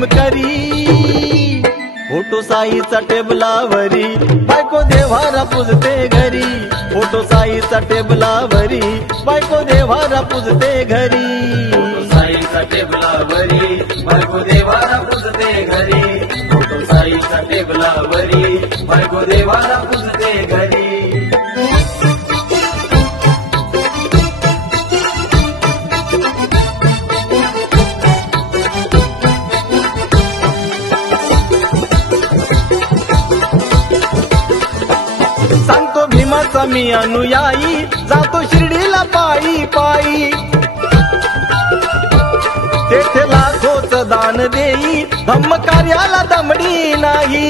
प्रेम करी। Photo साईचा टेबलावरी बायको देवारा पूजते घरी। फोटो साईचा टेबलावरी बायको देवारा पूजते घरी। साईचा टेबलावरी बायको देवारा पूजते घरी। फोटो साईचा टेबलावरी बायको देवारा पूजते घरी। सांगतो भीमाचा मी अनुयायी जातो शिर्डीला पायी पायी। तेथे लाखोच दान देई धम्म कार्याला दमडी नाही।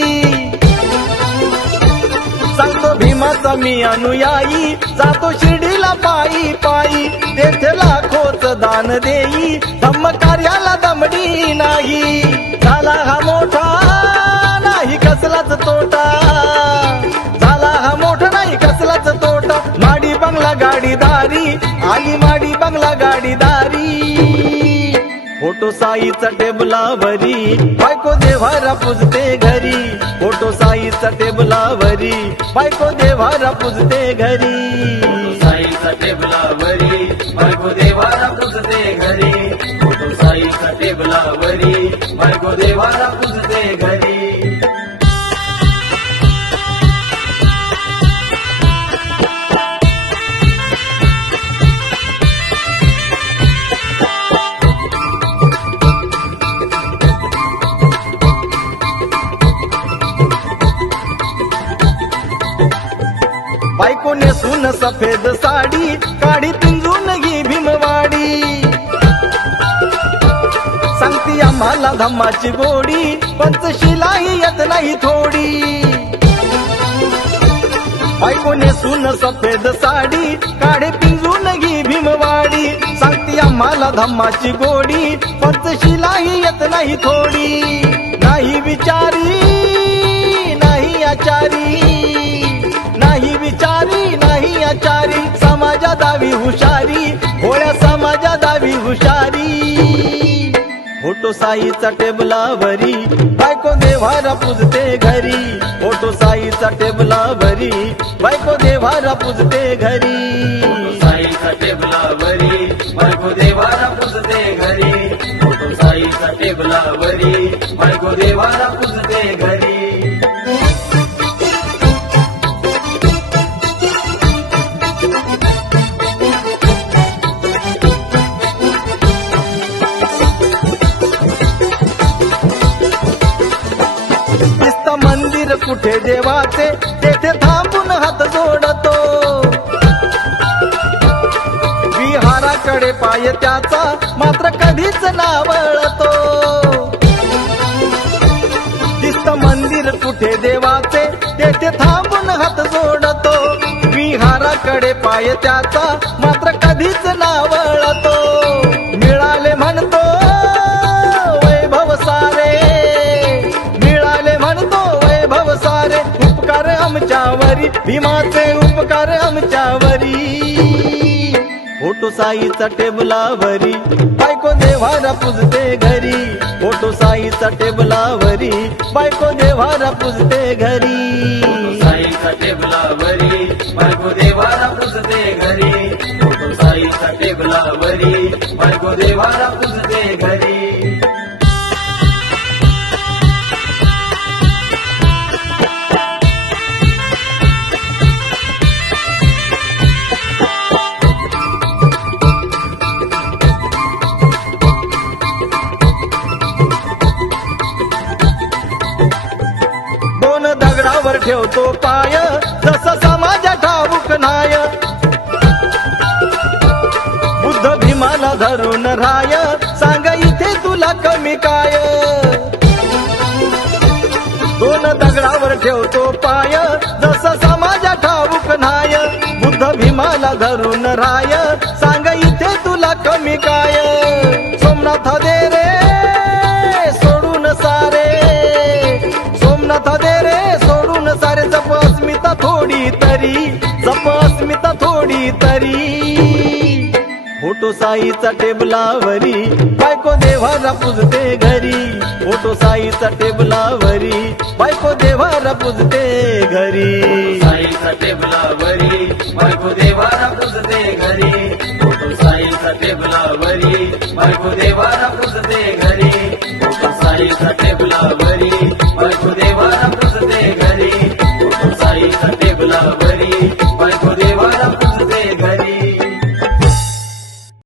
सांगतो भीमाचा मी अनुयायी जातो शिर्डीला पायी पायी। तेथे लाखोच दान देई धम्म कार्याला दमडी नाही। झाला हा मोठा नाही कसलाच तोटा। झाला हा मोठा नाही कसलाच तोटा। माडी बंगला गाडीदारी आली माडी बंगला गाडीदारी। फोटो साईचा टेबलावरी बायको देवारा पूजते घरी। फोटो साईचा टेबलावरी बायको देवारा पूजते घरी। साईचा टेबलावरी बायको देवारा पूजते घरी। फोटो साईचा टेबलावरी बायको देवारा पूजते घरी। बायको नेसून सफेद साडी काढी पिंजून घी भीमवाडी। सांगती आम्हाला धम्माची गोडी पंचशिलाही येत नाही थोडी। बायको नेसून सफेद साडी काढे पिंजून घी भीमवाडी। सांगती आम्हाला धम्माची गोडी पंचशिलाही येत नाही थोडी। नाही विचारी नाही आचारी नाही विचारी नाही आचारी। समाजा दावी हुशारी भोळ्या समाजा दावी हुशारी। फोटो साईचा टेबलावरी बायको देवारा पूजते घरी। फोटो साईचा टेबलावरी बायको देवारा पूजते घरी। साईचा टेबलावरी बायको देवारा पूजते घरी। फोटो साईचा टेबलावरी बायको देवारा पूजते घरी। मंदिर कुठे देवाचे तेथे थांबून हात जोडतो। विहाराकडे पाय त्याचा मात्र कधीच नावळतो। दिसतं मंदिर कुठे देवाचे तेथे थांबून हात जोडतो। विहाराकडे पाय त्याचा मात्र कधीच नावळतो। मिळाले म्हणतो वैभव सारे मिळाले म्हणतो वैभव सारे। उपकार आमच्यावरी भीमाचे उपकार आमच्यावरी। फोटो साईचा टेबलावरी बायको देवारा पूजते घरी। फोटो साईचा टेबलावरी बायको देवारा पूजते घरी। साईचा टेबलावरी बायको देवारा पूजते घरी। फोटो साईचा टेबलावरी बायको देवारा पूजते घरी। दोन दगडावर ठेवतो पाय जसं समाजा ठाऊक नाय। बुद्ध भीमाला धरून राय सांग इथे तुला कमी काय। दोन दगडावर ठेवतो पाय जसं समाजा ठाऊक नाय। बुद्ध भीमाला धरून राय सांग इथे तुला कमी काय। सोमनाथ दे रे सोडून सारे सोमनाथ दे रे सोडून सारे। जप अस्मिता थोडी तरी जप अस्मिता थोडी तरी। फोटो साईचा टेबलावरी बायको देवारा पूजते घरी। फोटो साईचा टेबलावरी बायको देवारा पूजते घरी साईचा टेबलावरी बायको देवारा पुजते घरी फोटो साईचा टेबलावरी बायको देवारा पुजते घरी फोटो साईचा टेबलावरी